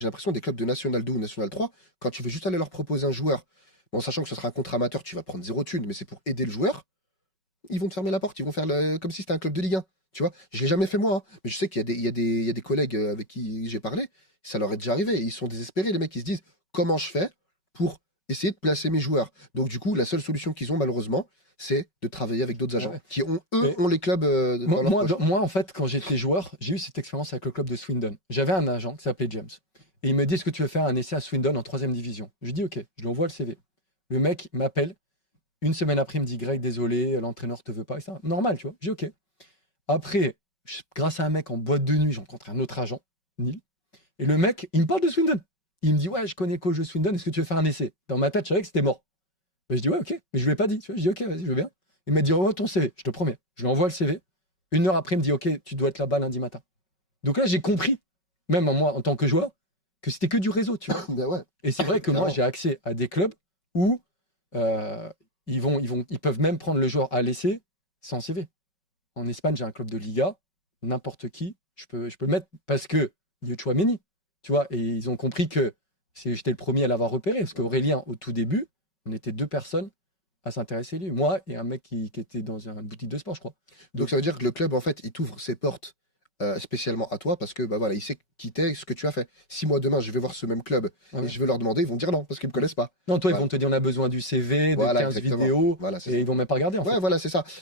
j'ai l'impression des clubs de National 2 ou National 3, quand tu veux juste aller leur proposer un joueur, bon, sachant que ce sera un contrat amateur, tu vas prendre 0 thune, mais c'est pour aider le joueur, ils vont te fermer la porte, ils vont faire comme si c'était un club de Ligue 1. Tu vois, je l'ai jamais fait moi, hein, mais je sais qu'il y a il y a des collègues avec qui j'ai parlé, ça leur est déjà arrivé. Ils sont désespérés, les mecs, ils se disent comment je fais pour essayer de placer mes joueurs. Donc, du coup, la seule solution qu'ils ont, malheureusement, c'est de travailler avec d'autres Ouais, agents ouais. qui, eux, Mais ont les clubs moi, dans leur moi, poche. moi, en fait, quand j'étais joueur, j'ai eu cette expérience avec le club de Swindon. J'avais un agent qui s'appelait James. Et il me dit, est-ce que tu veux faire un essai à Swindon en troisième division? Je lui dis, ok, je lui envoie le CV. Le mec m'appelle. Une semaine après, il me dit, Greg, désolé, l'entraîneur te veut pas. Et ça, normal, tu vois. J'ai dit, ok. Après, grâce à un mec en boîte de nuit, j'ai rencontré un autre agent, Neil. Et le mec, il me parle de Swindon. Il me dit, ouais, je connais le coach de Swindon, est-ce que tu veux faire un essai? Dans ma tête, je savais que c'était mort. Mais je dis, ouais, ok. Mais je lui ai pas dit, tu vois. Je dis, ok, vas-y, je veux bien. Il m'a dit, revois ton CV, je te promets. Je lui envoie le CV. Une heure après, il me dit, ok, tu dois être là-bas lundi matin. Donc là, j'ai compris, même moi, en tant que joueur, que c'était que du réseau, tu vois. Ben ouais, Et c'est vrai que moi, clairement. j'ai accès à des clubs où euh, ils peuvent même prendre le joueur à l'essai sans CV. En Espagne, j'ai un club de Liga, n'importe qui, je peux le mettre parce que Chouameni, tu vois, et ils ont compris que j'étais le premier à l'avoir repéré, parce qu'Aurélien, au tout début, on était deux personnes à s'intéresser à lui, moi et un mec qui était dans une boutique de sport, je crois. Donc Donc, ça veut dire que le club, en fait, il t'ouvre ses portes spécialement à toi parce que bah voilà, il sait qui t'es, ce que tu as fait. Si moi demain je vais voir ce même club ouais, et ouais. je vais leur demander, ils vont dire non parce qu'ils me Mm. connaissent pas. Non, toi, ils Voilà, vont te dire on a besoin du CV, de voilà 15 exactement. vidéos, Voilà, c'est et ça. ils vont même pas regarder en Ouais, fait. voilà, c'est ça.